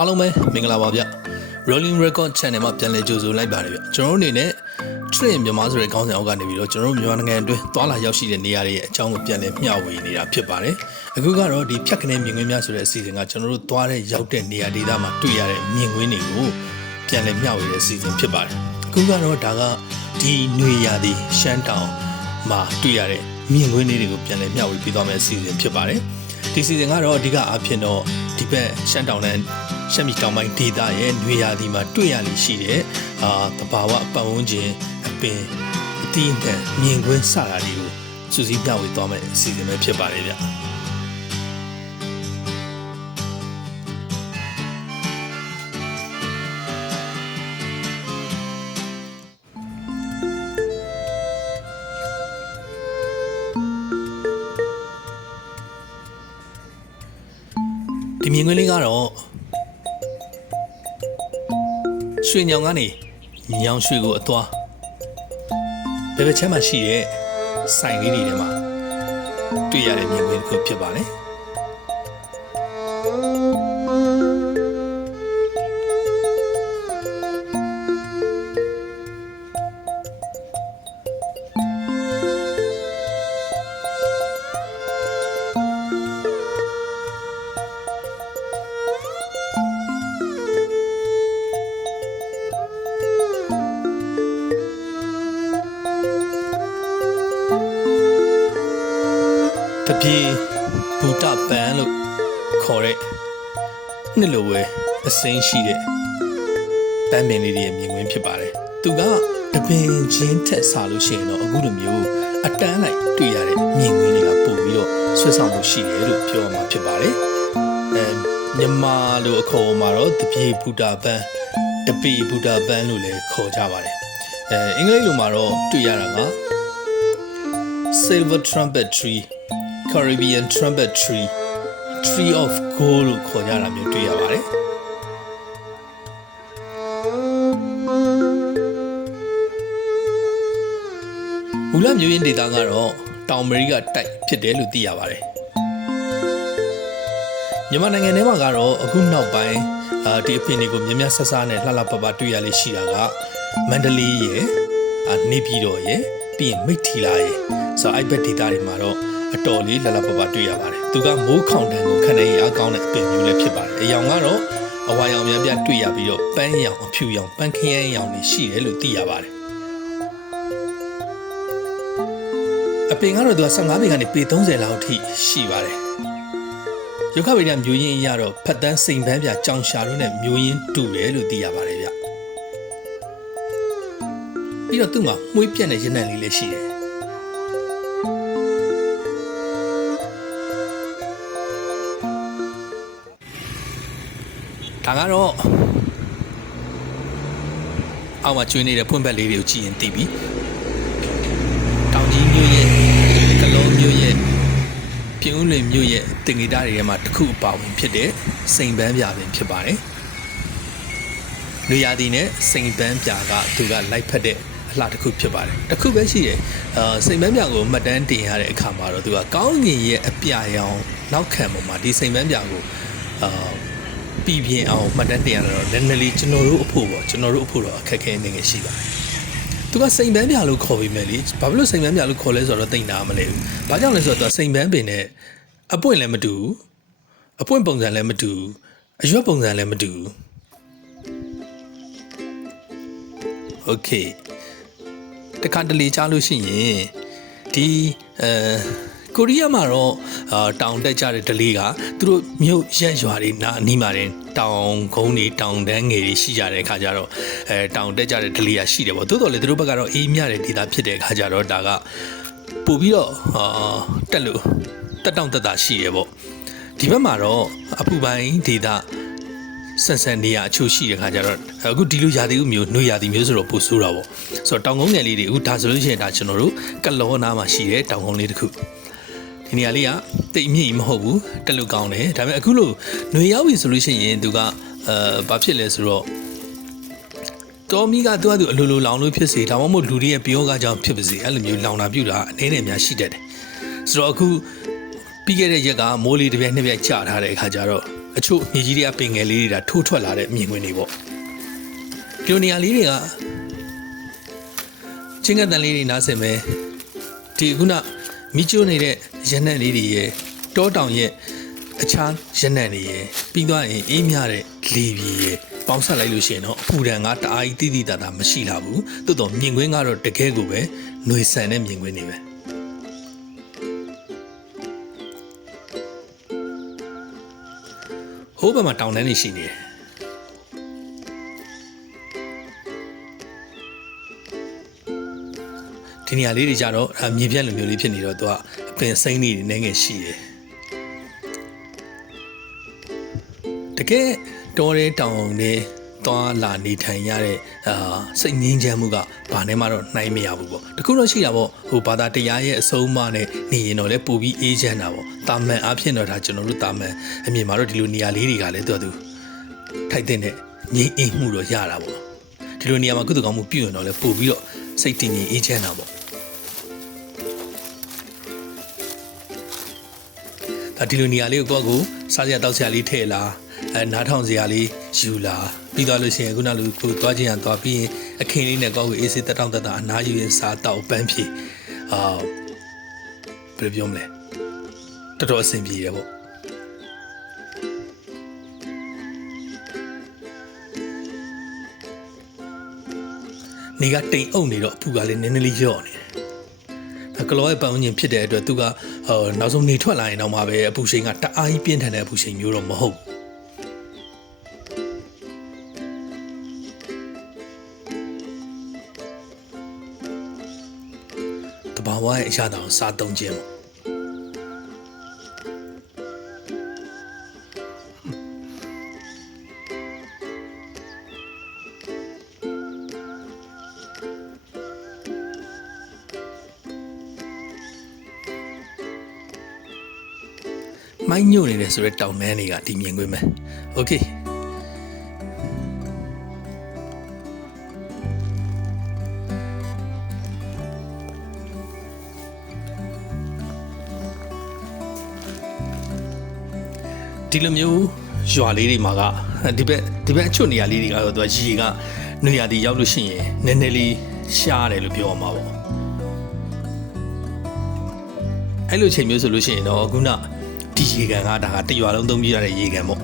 အားလုံးပဲမင်္ဂလာပါဗျ Rolling Record Channel မှာပြန်လည်ကြိုဆိုလိုက်ပါတယ်ဗျကျွန်တော်တို့အနေနဲ့ Train မြန်မာဆိုတဲ့ခေါင်းစဉ်အောက်ကနေပြီးတော့ကျွန်တော်တို့မြန်မာနိုင်ငံအတွင်းသွားလာရောက်ရှိတဲ့နေရာတွေရဲ့အကြောင်းကိုပြန်လည်မျှဝေနေတာဖြစ်ပါတယ်အခုကတော့ဒီဖြတ်ကနေမြင်ကွင်းများဆိုတဲ့အစီအစဉ်ကကျွန်တော်တို့သွားတဲ့ရောက်တဲ့နေရာဒေသမှာတွေ့ရတဲ့မြင်ကွင်းတွေကိုပြန်လည်မျှဝေတဲ့အစီအစဉ်ဖြစ်ပါတယ်အခုကတော့ဒါကဒီຫນွေရာသီရှမ်းတောင်မှာတွေ့ရတဲ့မြင်ကွင်းလေးတွေကိုပြန်လည်မျှဝေပေးသွားမယ့်အစီအစဉ်ဖြစ်ပါတယ်ဒီစီစဉ်ကတော့အဓိကအားဖြင့်တော့ဒီဘက်ရှမ်းတောင်နဲ့ ရှမ်းပြည်တောင်ပိုင်းဒေသရဲ့နေရာဒီမှာတွေ့ရလိမ့်ရှိတဲ့အာတဘာဝပတ်ဝန်းကျင်အပင်အတီးအနှံမြင်ကွင်းစတာတွေကိုစူးစီးပြဝေသွားမယ်အစီအစဉ်ပဲဖြစ်ပါတယ်ဗျဒီမြင်ကွင်းလေးကတော့ ရွှေညောင်ကနေညောင်ရွှေကိုအသွားဘယ်ဘက်ချမ်းမှာရှိတဲ့ဆိုင်လေးတွေထဲမှာတွေ့ရတဲ့မြင်ကွင်းတစ်ခုဖြစ်ပါလေ တပြေဘူတပန်လို့ခေါ်တဲ့နှစ်လိုပဲအစိမ်းရှိတဲ့ပန်းပင်လေးတွေရဲ့မြင်ကွင်းဖြစ်ပါတယ်သူကတပင်ချင်းထက်စားလို့ရှိရင်တော့အခုလိုမျိုးအတန်းလိုက်တွေ့ရတဲ့မြင်ကွင်းတွေကပို့ပြီးတော့ဆွဲဆောင်မှုရှိတယ်လို့ပြောရမှာဖြစ်ပါတယ်အဲမြန်မာလိုအခေါ်မှာတော့တပြေဘူတာပန်းတပေဘူတာပန်းလို့လည်းခေါ်ကြပါတယ်အဲအင်္ဂလိပ်လိုမှာတော့တွေ့ရတာက silver trumpet tree Caribbean Trumpet Tree Tree of Gold လို့ခေါ်ကြတာမျိုးတွေ့ရပါတယ်မူလမျိုးရင်းဒေတာကတော့တောင်အမေရိကတိုက်ဖြစ်တယ်လို့သိရပါတယ်မြန်မာနိုင်ငံထဲမှာကတော့အခုနောက်ပိုင်းအာဒီအဖြစ်တွေကိုမြင်မြဆဆနဲ့လှလှပပတွေ့ရလေးရှိတာကမန္တလေးရဲ့နေပြည်တော်ရဲ့ပြီးရင်မိထီလာရဲ့ဆိုတော့ iPad ဒေတာတွေမှာတော့ အတော်လေးလှလှပပတွေ့ရပါတယ်သူကမိုးခေါင်တန်းကိုခဏရအားကောင်းတဲ့အပင်မျိုးလည်းဖြစ်ပါတယ်အယောင်ကတော့အဝါရောင်များပြတွေ့ရပြီးတော့ပန်းရောင်အဖြူရောင်ပန်းခရမ်းရောင်တွေရှိတယ်လို့သိရပါတယ်အပင်ကတော့သူက15ပေကနေပေ30လောက်အထိရှိပါတယ်။ရုပ်ခဗေဒမျိုးရင်းအရတော့ဖတ်တန်းစိန်ပန်းပြကြောင်ရှာတို့နဲ့မျိုးရင်းတူတယ်လို့သိရပါတယ်ဗျ။ပြီးတော့သူ့မှာမှုေးပြက်တဲ့ရနံ့လေးလည်းရှိတယ်။ ဒါကတော့အောက်မှာကျွေးနေတဲ့ဖွင့်ဘက်လေးတွေကိုကြည့်ရင်သိပြီ။တောင်ကြီးမျိုးရဲ့ကလုံးမျိုးရဲ့ပြင်ဦးလွင်မျိုးရဲ့တင်ဂီတာတွေထဲမှာတစ်ခုအပါဝင်ဖြစ်တဲ့စိန်ပန်းပြပင်ဖြစ်ပါတယ်။လူရသည်နဲ့စိန်ပန်းပြကသူကလိုက်ဖက်တဲ့အလှတစ်ခုဖြစ်ပါတယ်။တစ်ခုပဲရှိတယ်။အာစိန်ပန်းပြကိုမှတ်တမ်းတင်ရတဲ့အခါမှာတော့သူကကောင်းကင်ရဲ့အပြရောင်နောက်ခံပေါ်မှာဒီစိန်ပန်းပြကိုအာ ပြည်ပြင်းအောင်မှတ်တမ်းတင်ရတော့နည်းနည်းလေးကျွန်တော်တို့အဖို့ပေါ့ကျွန်တော်တို့အဖို့တော့အခက်အခဲနေငယ်ရှိပါတယ်။ သူကစိန်ပန်းပြလို့ခေါ်ပြီးမယ်လေဘာဖြစ်လို့စိန်ပန်းပြလို့ခေါ်လဲဆိုတော့သိတာမလဲဘူးဘာကြောင့်လဲဆိုတော့သူကစိန်ပန်းပင်နဲ့အပွင့်လည်းမတူဘူးအပွင့်ပုံစံလည်းမတူဘူးအရွက်ပုံစံလည်းမတူဘူးโอเคတခါတလေကြားလို့ရှိရင်ဒီအဲ ကိုရီးယားမှာတော့အာတောင်တက်ကြတဲ့ဒလေးကသူတို့မြို့ရက်ရွာတွေနာအနီးမှာတင်တောင်ကုန်းတွေတောင်တန်းငယ်တွေရှိကြတဲ့အခါကျတော့အဲတောင်တက်ကြတဲ့ဒလေးကရှိတယ်ပေါ့သို့တော်လေသူတို့ဘက်ကတော့အေးမြတဲ့ဒေသဖြစ်တဲ့အခါကျတော့ဒါကပို့ပြီးတော့အာတက်လို့တက်တောင့်တက်တာရှိရပေါ့ဒီဘက်မှာတော့အပူပိုင်းဒေသဆန်ဆန်နေရအချို့ရှိတဲ့ခါကျတော့အခုဒီလိုရာသီဥမျိုးနှွေရာသီမျိုးဆိုတော့ပိုဆိုးတာပေါ့ဆိုတော့တောင်ကုန်းငယ်လေးတွေအခုဒါဆိုလို့ရှိရင်ဒါကျွန်တော်တို့ကလောနာမှာရှိတဲ့တောင်ကုန်းလေးတစ်ခု ဒီနေရာလေးကတိတ်အမြင့်ကြီးမဟုတ်ဘူးတက်လို့ကောင်းတယ်ဒါပေမဲ့အခုလို့ຫນွေရောက်ပြီဆိုလို့ရှိရင်သူကအဲဘာဖြစ်လဲဆိုတော့တော်မီကသူကသူအလိုလိုလောင်လို့ဖြစ်စေဒါမှမဟုတ်လူတွေရဲ့ပြောကကြောင့်ဖြစ်ပါစေအဲ့လိုမျိုးလောင်တာပြုတာအနေနဲ့များရှိတတ်တယ်ဆိုတော့အခုပြီးခဲ့တဲ့ရက်ကမိုးလေးတစ်ပြက်နှစ်ပြက်ကျထားတဲ့အခါကျတော့အချို့မြေကြီးတွေကပင်ငယ်လေးတွေဒါထိုးထွက်လာတဲ့မြင်ကွင်းတွေပေါ့ဒီလိုနေရာလေးတွေကချင်းကတန်လေးတွေနားဆင်မယ်ဒီခုနမိကျိုးနေတဲ့ ရနက်လေးတွေရဲ့တောတောင်ရဲ့အခြားရနက်တွေရဲ့ပြီးသွားရင်အေးမြတဲ့လေပြေရဲ့ပေါင်းဆက်လိုက်လို့ရှိရင်တော့အပူဒဏ်ကတအားကြီးတိတိတတ်တာမရှိလာဘူးတိုးတော့မြင်ကွင်းကတော့တကယ်ကိုပဲຫນွေဆန်တဲ့မြင်ကွင်းတွေပဲဟိုးဘက်မှာတောင်တန်းတွေရှိနေတယ် ဒီနေရာလေးတွေကြတော့အဲမြေပြက်လိုမျိုးလေးဖြစ်နေတော့သူကအပင်စိမ့်လေးတွေနည်းငယ်ရှိတယ်တကယ်တော်တဲ့တောင်တွေသွားလာနေထိုင်ရတဲ့အာစိတ်ငြင်းချမ်းမှုကဘာနဲ့မှတော့နှိုင်းမရဘူးပေါ့တခုတော့ရှိတာပေါ့ဟိုဘာသာတရားရဲ့အဆုံးအမနဲ့နေရင်တော့လေပို့ပြီးအေးချမ်းတာပေါ့တာမန်အဖြစ်တော့ဒါကျွန်တော်တို့တာမန်အမြင်မှာတော့ဒီလိုနေရာလေးတွေကလည်းသူကသူထိုက်တဲ့နဲ့ငြိမ်အိမ်မှုတော့ရတာပေါ့ဒီလိုနေရာမှာကုသကောင်းမှုပြုရင်တော့လေပို့ပြီးတော့စိတ်တည်ငြိမ်အေးချမ်းတာပေါ့ ဒါဒီလိုနေရာလေးကိုကိုယ့်ကိုစားစရာတောက်စရာလေးထည့်လာအဲနားထောင်စရာလေးယူလာပြီးသွားလို့ရှိရင်ခုနလိုကိုသွားချင်းရသွားပြီးရင်အခင်းလေးနဲ့ကိုယ့်ကိုအေးစေးတက်တောင့်တက်တာအနားယူရင်စားတောက်ပန်းဖြေအာဘယ်လိုပြောမလဲတော်တော်အဆင်ပြေရပေါ့နေကတိမ်အုပ်နေတော့အပူကလည်းနည်းနည်းလေးလျော့နေတယ် ကလောရဲ့ပတ်ဝန်းကျင်ဖြစ်တဲ့အတွက်သူကဟိုနောက်ဆုံးနေထွက်လာရင်တော့မှပဲအပူချိန်ကတအားကြီးပြင်းထန်တဲ့အပူချိန်မျိုးတော့မဟုတ်ဘူးတဘာဝရဲ့အရာတောင်စားသုံးခြင်းပေါ့ ညို့နေတယ်ဆိုတော့တောင်တန်းတွေကဒီမြင်ကွင်းပဲโอเคဒီလိုမျိုးရွာလေးတွေမှာကဒီဘက်ဒီဘက်အချွတ်နေရာလေးတွေကတော့သူကရေကနေရာဒီရောက်လို့ရှိရင်နည်းနည်းလေးရှားတယ်လို့ပြောရမှာပေါ့အဲ့လိုချိန်မျိုးဆိုလို့ရှိရင်တော့ခုနဒီ ရေကန်ကဒါကတရွာလုံးသုံးပြရတဲ့ရေကန်ပေါ့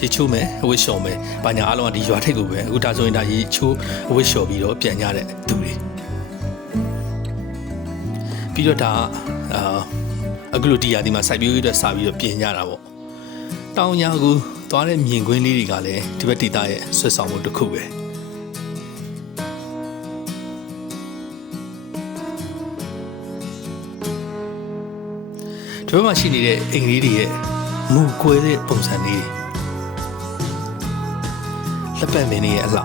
ရေချိုးမယ်အဝစ်လျှော်မယ်ဘာညာအားလုံးကဒီရွာထိပ်ကိုပဲအခုဒါဆိုရင်ဒါရေချိုးအဝစ်လျှော်ပြီးတော့ပြန်ကြတဲ့သူတွေပြီးတော့ဒါအာအခုလိုဒီရာဒီမှာစိုက်ပျိုးရေးအတွက်စာပြီးတော့ပြင်ကြတာပေါ့တောင်ညာကူသွားတဲ့မြင်ကွင်းလေးတွေကလည်းဒီဘက်ဒေသရဲ့ဆွတ်ဆောင်မှုတစ်ခုပဲ ဘက်မှာရှိနေတဲ့အိမ်လေးတွေရဲ့မူကွဲတဲ့ပုံစံလေးတွေလက်ပတ်မင်းတွေရဲ့အလှ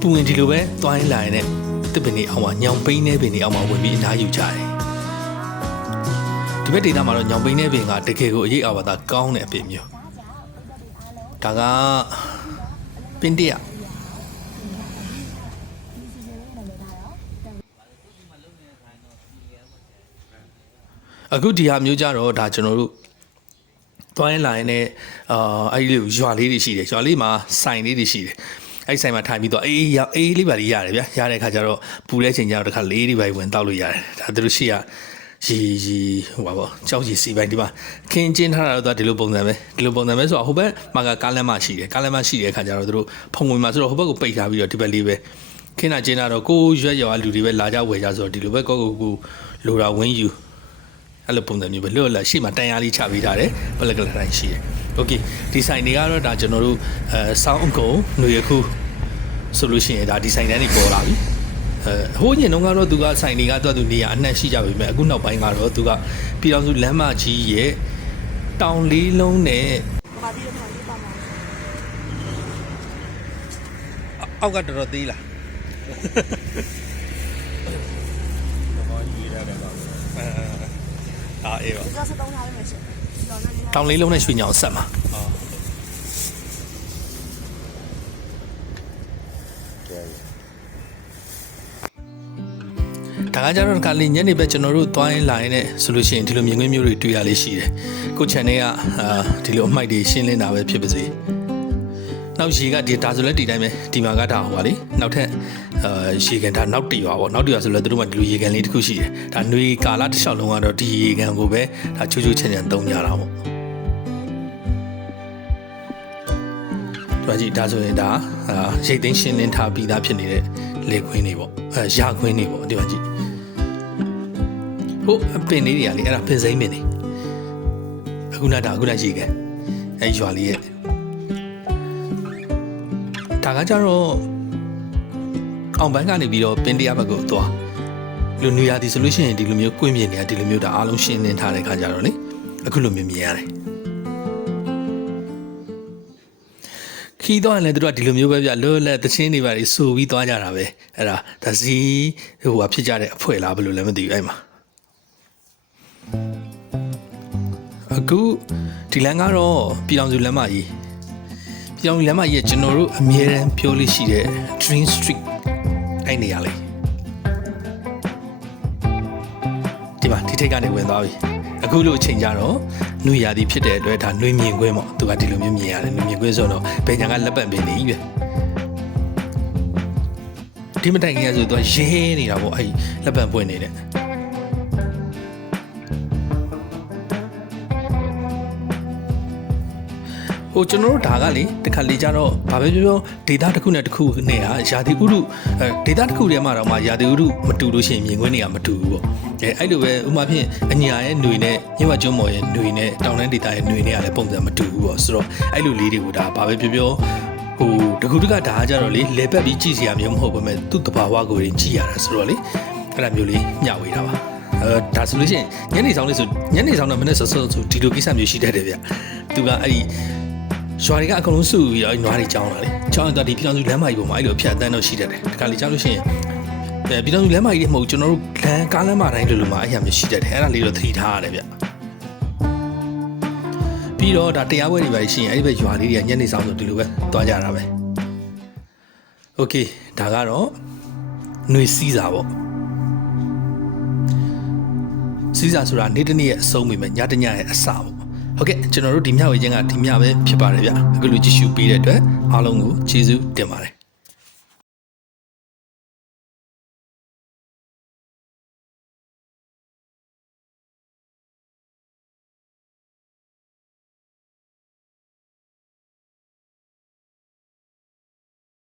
ပူရင်ဒီလိုပဲသွားရင်လာရင်လည်းတစ်ပင်တွေအောင်မှာညောင်ပိန်းနေပင်တွေအောင်မှာဝင်ပြီးအနားယူကြတယ်ဒီဘက်ဒေသမှာတော့ညောင်ပိန်းနေပင်ကတကယ်ကိုအရေးအဝါဒကောင်းတဲ့အပင်မျိုးဒါကပင်တရ အခုဒီဟာမျိုးကြတော့ဒါကျွန်တော်တို့သွားရင်လာရင်လည်းအာအဲ့ဒီလိုရွာလေးတွေရှိတယ်ရွာလေးမှာဆိုင်လေးတွေရှိတယ်အဲ့ဒီဆိုင်မှာထိုင်ပြီးတော့အေးရအေးလေးပါလေးရတယ်ဗျာရတဲ့ခါကျတော့ပူတဲ့ချိန်ကျတော့တစ်ခါလေးတွေပါဝင်တောက်လို့ရတယ်ဒါသူတို့ရှိရရီရီဟိုပါပေါ့ကြောက်ရီစီပိုင်းဒီမှာခင်းကျင်းထားတာတော့ဒီလိုပုံစံပဲဒီလိုပုံစံပဲဆိုတော့ဟိုဘက်မှာကကားလမ်းမရှိတယ်ကားလမ်းမရှိတဲ့ခါကျတော့သူတို့ဖုံဝင်မှာဆိုတော့ဟိုဘက်ကိုပိတ်ထားပြီးတော့ဒီဘက်လေးပဲခင်းတာကျင်းတာတော့ကိုရွက်ရွာလူတွေပဲလာကြဝယ်ကြဆိုတော့ဒီလိုပဲကိုကိုကိုလိုတာဝင်းယူ အဲ့လိုပုံစံမျိုးပဲလွတ်လပ်ရှေ့မှာတန်ရာလေးချပေးထားတယ်ဘလကလတိုင်းရှိတယ်။ Okay ဒီဆိုင်တွေကတော့ဒါကျွန်တော်တို့အဲစောင်းအကုံຫນွေအခုဆိုလို့ရှိရင်ဒါဒီဆိုင်တန်းတွေပေါ်လာပြီ။အဲဟိုးညင်တော့ကတော့သူကဆိုင်တွေကတော့သူနေရာအနှံ့ရှိကြပြီမဲ့အခုနောက်ပိုင်းကတော့သူကပြည်တော်စုလမ်းမကြီးရဲ့တောင်လေးလုံးနဲ့အောက်ကတော်တော်သေးလားအာ ဒါအေးပါဒီလောက်73ထားရမယ်ရှင်တောင်လေးလုံးနဲ့ရွှေညောင်ဆက်မှာဒါကကြတော့ကလေးညနေပဲကျွန်တော်တို့သွားရင်းလာရင်းနဲ့ဆိုလို့ရှိရင်ဒီလိုမြင်ကွင်းမျိုးတွေတွေ့ရလေးရှိတယ်။ကို channel ကဒီလိုအမိုက်တွေရှင်းလင်းတာပဲဖြစ်ပါစေ။ နောက်ရေကဒီဒါဆိုလဲဒီတိုင်းပဲဒီမှာကဒါဟိုပါလေနောက်ထပ်အာရေကန်ဒါနောက်တရွာပေါ့နောက်တရွာဆိုလဲသူတို့မှဒီလိုရေကန်လေးတစ်ခုရှိတယ်ဒါຫນွေကာလတစ်လျှောက်လုံးကတော့ဒီရေကန်ကိုပဲဒါချိုးချိုးချင်ချင်သုံးကြတာပေါ့တွားကြည့်ဒါဆိုရင်ဒါအာရိတ်သိမ်းရှင်းလင်းထားပြီးသားဖြစ်နေတဲ့လေခွင်းတွေပေါ့အဲရာခွင်းတွေပေါ့ဒီမှာကြည့်ဟုတ်အပင်လေးတွေကလေအဲ့ဒါပင်စိမ့်ပင်တွေအခုနဒါအခုနရေကန်အဲရွာလေးရဲ့ ဒါကကြတော့အောင်ဘန်းကနေပြီးတော့ပင်တရားဘက်ကိုသွားလူနူရသည်ဆိုလို့ရှိရင်ဒီလိုမျိုးကွင်းမြင်နေတာဒီလိုမျိုးဒါအားလုံးရှင်းလင်းထားတဲ့ခါကြတော့လေအခုလိုမျိုးမြင်ရတယ်ခီးသွားရင်လည်းသူတို့ကဒီလိုမျိုးပဲပြလောလက်သချင်းတွေပါတွေဆိုပြီးသွားကြတာပဲအဲ့ဒါဒါစီဟိုဟာဖြစ်ကြတဲ့အဖွဲလားဘယ်လိုလဲမသိဘူးအဲ့မှာအခုဒီလမ်းကတော့ပြည်တော်စုလမ်းမကြီး ပြည်တော်စုလမ်းမကြီးကကျွန်တော်တို့အမြဲတမ်းပြောလို့ရှိတဲ့ Dream Street အဲ့နေရာလေးဒီမှာဒီထိတ်ကနေဝင်သွားပြီအခုလို့အချိန်ကြတော့နှွေရာသီဖြစ်တဲ့အတွက်ဒါနှွေမြင်ကွင်းပေါ့သူကဒီလိုမျိုးမြင်ရတယ်နှွေမြင်ကွင်းဆိုတော့ဘယ်ညာကလက်ပတ်ပင်နေပြီဒီမတိုင်ခင်ကဆိုတော့ရဲနေတာပေါ့အဲ့လက်ပတ်ပွင့်နေတဲ့ ဟိုကျွန်တော်တို့ဒါကလေတခါလေကြတော့ဘာပဲပြောပြောဒေတာတစ်ခုနဲ့တစ်ခုနဲ့ဟာယာတိဥရုအဲဒေတာတစ်ခုတည်းမှာတော့မှယာတိဥရုမတူလို့ရှိရင်မြင်ကွင်းတွေကမတူဘူးပေါ့အဲအဲ့လိုပဲဥမာဖြင့်အညာရဲ့ຫນွေနဲ့မြဝကျွန်းမော်ရဲ့ຫນွေနဲ့တောင်တန်းဒေတာရဲ့ຫນွေနဲ့ကလည်းပုံစံမတူဘူးပေါ့ဆိုတော့အဲ့လိုလေးတွေကိုဒါဘာပဲပြောပြောဟိုတခုတကဒါကကြတော့လေလေပက်ပြီးကြည့်စရာမျိုးမဟုတ်ပါမဲ့သူ့တဘာဝကိုရင်ကြည့်ရတာဆိုတော့လေအဲ့ဒါမျိုးလေးမျှဝေတာပါအဲဒါဆိုလို့ရှိရင်ညနေဆောင်လေးဆိုညနေဆောင်တော့မနေ့ဆော့ဆော့ဆိုဒီလိုကိစ္စမျိုးရှိတတ်တယ်ဗျသူကအဲ့ဒီ ရွာတွေကအကုန်လုံးစုပြီးတော့နွားတွေကြောင်းလာလေကြောင်းရင်တော့ဒီပြည်တော်စုလမ်းမကြီးပေါ်မှာအဲ့လိုအဖြတ်အတန်းတော့ရှိတတ်တယ်ဒီကလေးကြောက်လို့ရှိရင်အဲပြည်တော်စုလမ်းမကြီးတွေမဟုတ်ကျွန်တော်တို့လမ်းကားလမ်းမတိုင်းလိုလိုမှာအဲ့ရမျိုးရှိတတ်တယ်အဲ့ဒါလေးတော့သတိထားရတယ်ဗျပြီးတော့ဒါတရားပွဲတွေပဲရှိရင်အဲ့ဒီဘက်ရွာလေးတွေကညနေဆောင်ဆိုဒီလိုပဲသွားကြတာပဲโอเคဒါကတော့ຫນွေစီးစာပေါ့စီးစာဆိုတာနေ့တစ်နေ့ရဲ့အဆုံးပဲညတစ်ညရဲ့အစပေါ့ ဟုတ်ကဲ့ကျွန်တော်တို့ဒီမျှဝေခြင်းကဒီမျှပဲဖြစ်ပါတယ်ဗျအခုလိုကြည့်ရှုပေးတဲ့အတွက်အားလုံးကိုကျေးဇူးတင်ပါတယ်